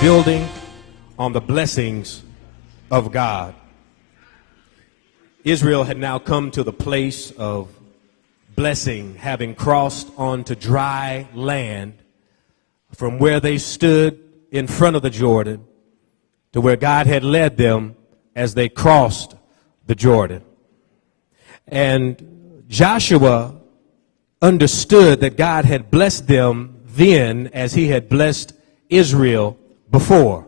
building on the blessings of God. Israel had now come to the place of blessing, having crossed onto dry land from where they stood in front of the Jordan to where God had led them as they crossed the Jordan. And Joshua understood that God had blessed them then as he had blessed Israel before.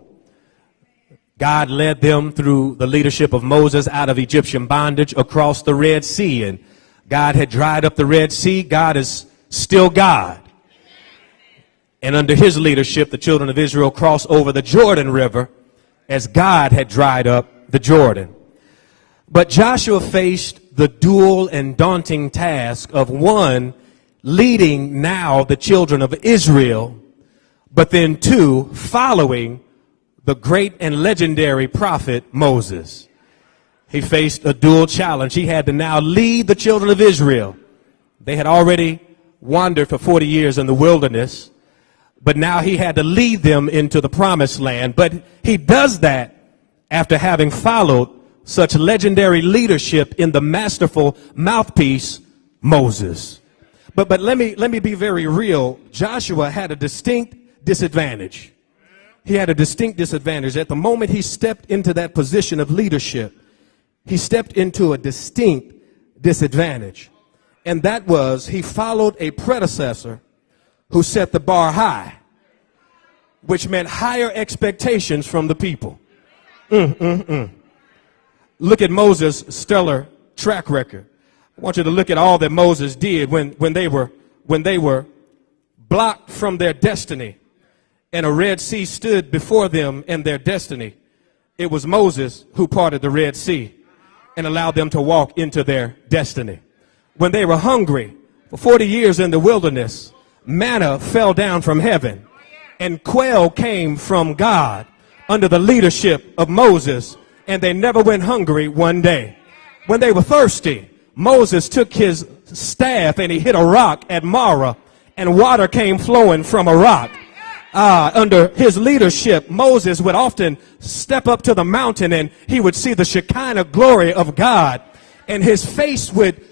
God led them through the leadership of Moses out of Egyptian bondage across the Red Sea, and God had dried up the Red Sea. God is still God. And under his leadership, the children of Israel crossed over the Jordan River as God had dried up the Jordan. But Joshua faced the dual and daunting task of, one, leading now the children of Israel, but then two, following the great and legendary prophet Moses. He faced a dual challenge. He had to now lead the children of Israel. They had already wandered for 40 years in the wilderness, but now he had to lead them into the promised land. But he does that after having followed such legendary leadership in the masterful mouthpiece, Moses. But let me be very real. Joshua had a distinct disadvantage. He had a distinct disadvantage. At the moment he stepped into that position of leadership, he stepped into a distinct disadvantage. And that was, he followed a predecessor who set the bar high, which meant higher expectations from the people. Look at Moses' stellar track record. I want you to look at all that Moses did when they were blocked from their destiny and a Red Sea stood before them and their destiny. It was Moses who parted the Red Sea and allowed them to walk into their destiny. When they were hungry for 40 years in the wilderness, manna fell down from heaven and quail came from God under the leadership of Moses, and they never went hungry one day. When they were thirsty, Moses took his staff and he hit a rock at Marah, and water came flowing from a rock. Under his leadership, Moses would often step up to the mountain and he would see the Shekinah glory of God, and his face would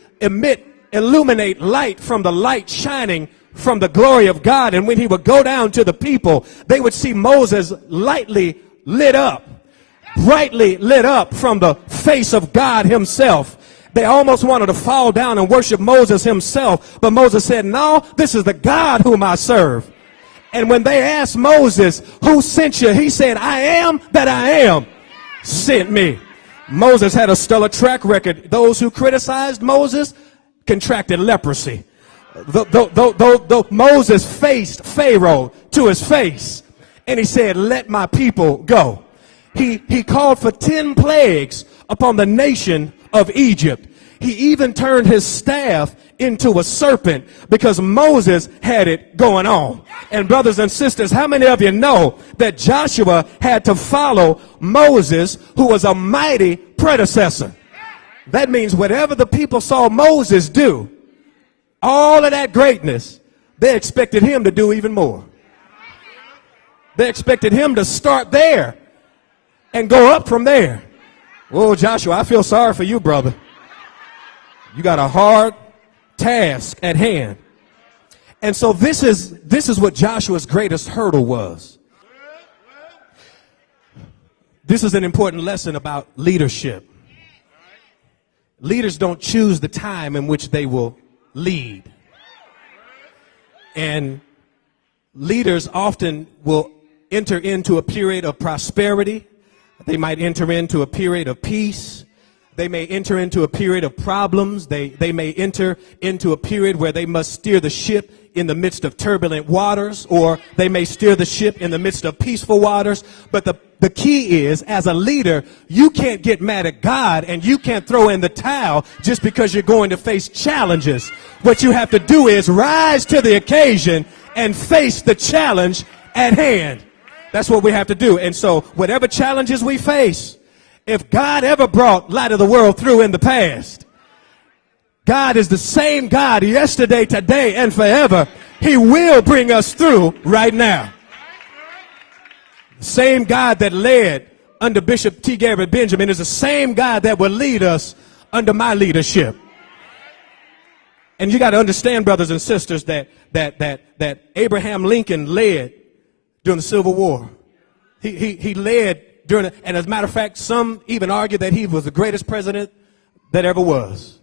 illuminate light from the light shining from the glory of God. And when he would go down to the people, they would see Moses lightly lit up, brightly lit up from the face of God himself. They almost wanted to fall down and worship Moses himself, but Moses said, no, this is the God whom I serve. And when they asked Moses, who sent you? He said, I am that I am sent me. Moses had a stellar track record. Those who criticized Moses contracted leprosy. Though Moses faced Pharaoh to his face, and he said, let my people go. He called for 10 plagues upon the nation of Egypt. He even turned his staff into a serpent because Moses had it going on. And brothers and sisters, how many of you know that Joshua had to follow Moses, who was a mighty predecessor? That means whatever the people saw Moses do, all of that greatness, they expected him to do even more. They expected him to start there and go up from there. Oh, Joshua, I feel sorry for you, brother. You got a hard task at hand. And so this is what Joshua's greatest hurdle was. This is an important lesson about leadership. Leaders don't choose the time in which they will lead. And leaders often will enter into a period of prosperity. They might enter into a period of peace. They may enter into a period of problems. They may enter into a period where they must steer the ship in the midst of turbulent waters, or they may steer the ship in the midst of peaceful waters. But the key is, as a leader, you can't get mad at God and you can't throw in the towel just because you're going to face challenges. What you have to do is rise to the occasion and face the challenge at hand. That's what we have to do. And so whatever challenges we face, if God ever brought light of the world through in the past, God is the same God yesterday, today, and forever. He will bring us through right now. Same God that led under Bishop T. Garrett Benjamin is the same God that will lead us under my leadership. And you got to understand, brothers and sisters, that Abraham Lincoln led during the Civil War. He led during, and as a matter of fact, some even argue that he was the greatest president that ever was,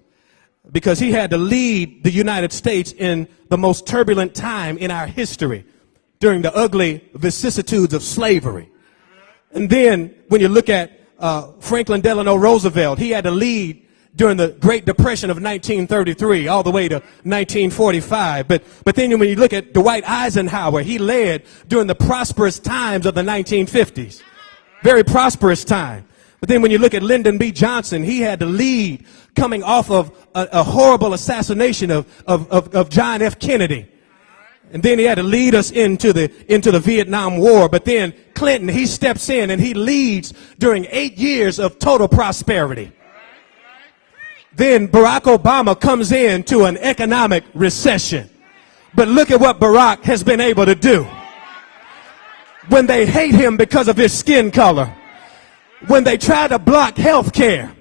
because he had to lead the United States in the most turbulent time in our history during the ugly vicissitudes of slavery. And then when you look at Franklin Delano Roosevelt, he had to lead during the Great Depression of 1933 all the way to 1945. But then when you look at Dwight Eisenhower, he led during the prosperous times of the 1950s. Very prosperous time. But then when you look at Lyndon B. Johnson, he had to lead coming off of a horrible assassination of John F. Kennedy. And then he had to lead us into the Vietnam War. But then Clinton, he steps in and he leads during 8 years of total prosperity. Then Barack Obama comes into an economic recession. But look at what Barack has been able to do. When they hate him because of his skin color, when they try to block health care,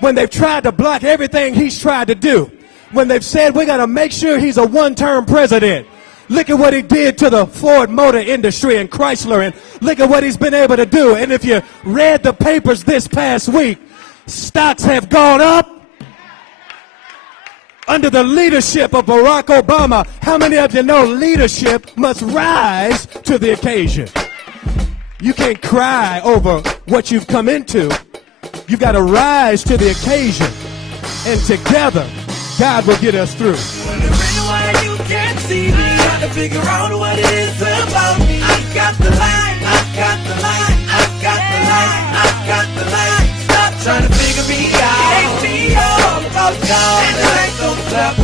when they've tried to block everything he's tried to do, when they've said we're going to make sure he's a one-term president, look at what he did to the Ford Motor industry and Chrysler, and look at what he's been able to do. And if you read the papers this past week, stocks have gone up under the leadership of Barack Obama. How many of you know leadership must rise to the occasion? You can't cry over what you've come into. You've got to rise to the occasion. And together, God will get us through. Wondering why you can't see me. Trying to figure out what it is about me. I've got the line, I've got the line, I've got the line, I've got the line. Stop trying to figure me out. It ain't me, all about y'all. And the lights don't stop.